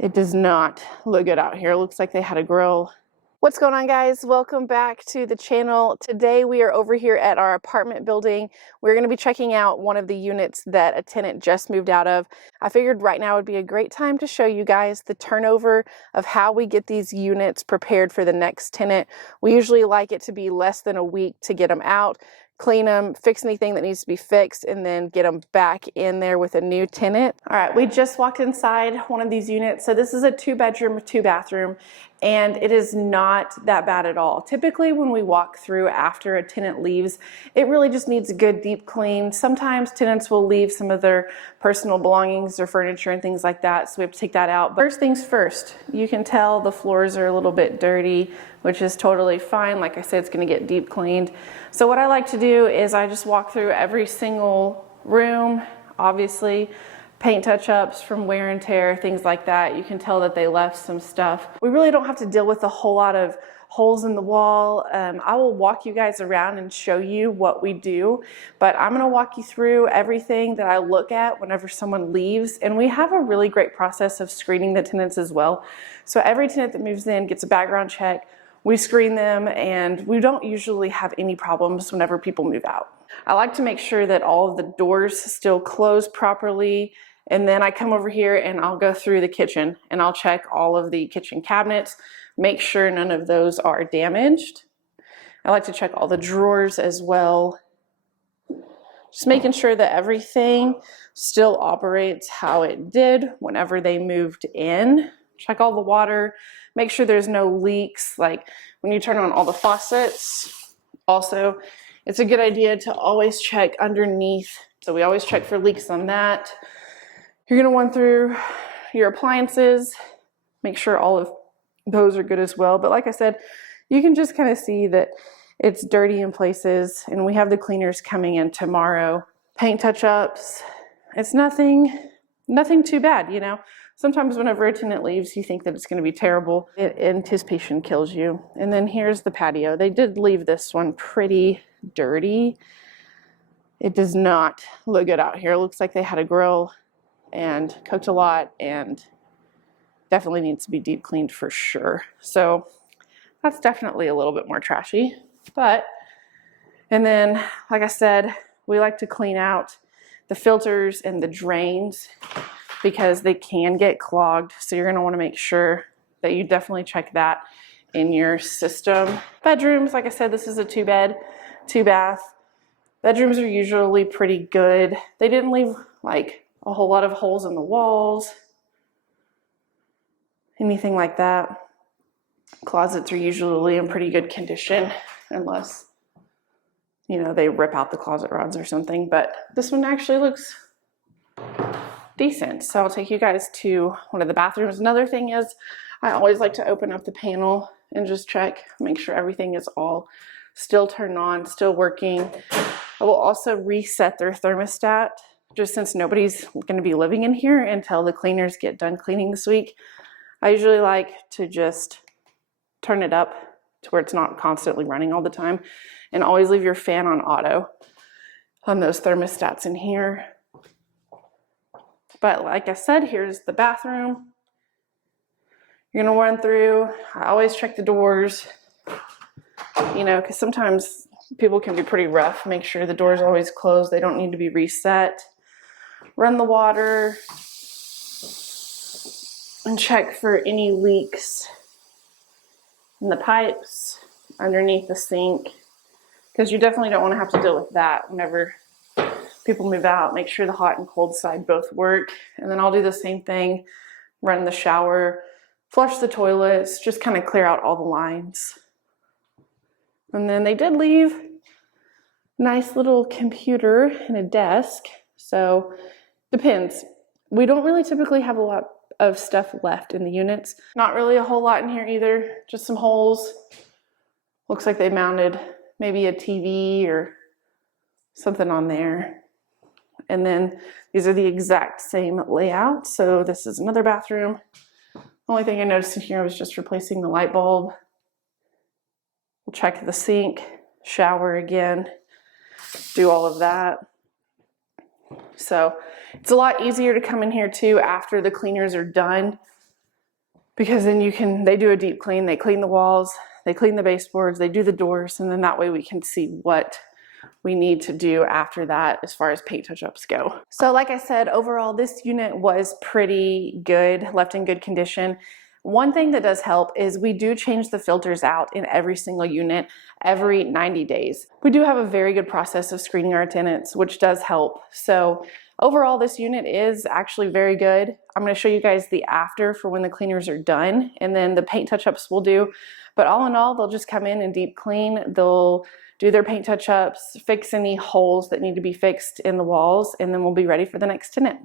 It does not look good out here. It looks like they had a grill. What's going on, guys? Welcome back to the channel. Today we are over here at our apartment building. We're going to be checking out one of the units that a tenant just moved out of. I figured right now would be a great time to show you guys the turnover of how we get these units prepared for the next tenant. We usually like it to be less than a week to get them out, clean them, fix anything that needs to be fixed, and then get them back in there with a new tenant. All right, we just walked inside one of these units. So this is a 2-bedroom, 2-bathroom, and it is not that bad at all. Typically when we walk through after a tenant leaves, it really just needs a good deep clean. Sometimes tenants will leave some of their personal belongings, their furniture and things like that, so we have to take that out. But first things first, you can tell the floors are a little bit dirty, which is totally fine. Like I said, it's gonna get deep cleaned. So what I like to do is I just walk through every single room, obviously, paint touch-ups from wear and tear, things like that. You can tell that they left some stuff. We really don't have to deal with a whole lot of holes in the wall. I will walk you guys around and show you what we do, but I'm gonna walk you through everything that I look at whenever someone leaves, and we have a really great process of screening the tenants as well. So every tenant that moves in gets a background check. We screen them, and we don't usually have any problems whenever people move out. I like to make sure that all of the doors still close properly, and then I come over here and I'll go through the kitchen and I'll check all of the kitchen cabinets, make sure none of those are damaged. I like to check all the drawers as well. Just making sure that everything still operates how it did whenever they moved in. Check all the water, make sure there's no leaks, like when you turn on all the faucets. Also, it's a good idea to always check underneath. So we always check for leaks on that. You're gonna run through your appliances, make sure all of those are good as well. But like I said, you can just kind of see that it's dirty in places, and we have the cleaners coming in tomorrow. Paint touch-ups, it's nothing too bad, you know. Sometimes whenever a tenant leaves, you think that it's gonna be terrible. Anticipation kills you. And then here's the patio. They did leave this one pretty dirty. It does not look good out here. It looks like they had a grill and cooked a lot, and definitely needs to be deep cleaned for sure. So that's definitely a little bit more trashy. And then, like I said, we like to clean out the filters and the drains because they can get clogged. So you're gonna wanna make sure that you definitely check that in your system. Bedrooms, like I said, this is a 2-bed, 2-bath. Bedrooms are usually pretty good. They didn't leave like a whole lot of holes in the walls, anything like that. Closets are usually in pretty good condition unless, you know, they rip out the closet rods or something, but this one actually looks decent. So I'll take you guys to one of the bathrooms. Another thing is I always like to open up the panel and just check, make sure everything is all still turned on, still working. I will also reset their thermostat, just since nobody's going to be living in here until the cleaners get done cleaning this week. I usually like to just turn it up to where it's not constantly running all the time, and always leave your fan on auto on those thermostats in here. But like I said, here's the bathroom. You're gonna run through. I always check the doors, you know, because sometimes people can be pretty rough. Make sure the door's always closed. They don't need to be reset. Run the water and check for any leaks in the pipes underneath the sink, because you definitely don't want to have to deal with that whenever people move out. Make sure the hot and cold side both work. And then I'll do the same thing, run the shower, flush the toilets, just kind of clear out all the lines. And then they did leave a nice little computer and a desk. So depends. We don't really typically have a lot of stuff left in the units. Not really a whole lot in here either, just some holes. Looks like they mounted maybe a TV or something on there. And then these are the exact same layout. So this is another bathroom. The only thing I noticed in here was just replacing the light bulb. We'll check the sink, shower again, do all of that. So it's a lot easier to come in here too after the cleaners are done because then they do a deep clean, they clean the walls, they clean the baseboards, they do the doors, and then that way we can see what we need to do after that as far as paint touch-ups go. So like I said, overall this unit was pretty good, left in good condition. One thing that does help is we do change the filters out in every single unit every 90 days. We do have a very good process of screening our tenants, which does help. So overall, this unit is actually very good. I'm going to show you guys the after for when the cleaners are done, and then the paint touch-ups we'll do. But all in all, they'll just come in and deep clean. They'll do their paint touch-ups, fix any holes that need to be fixed in the walls, and then we'll be ready for the next tenant.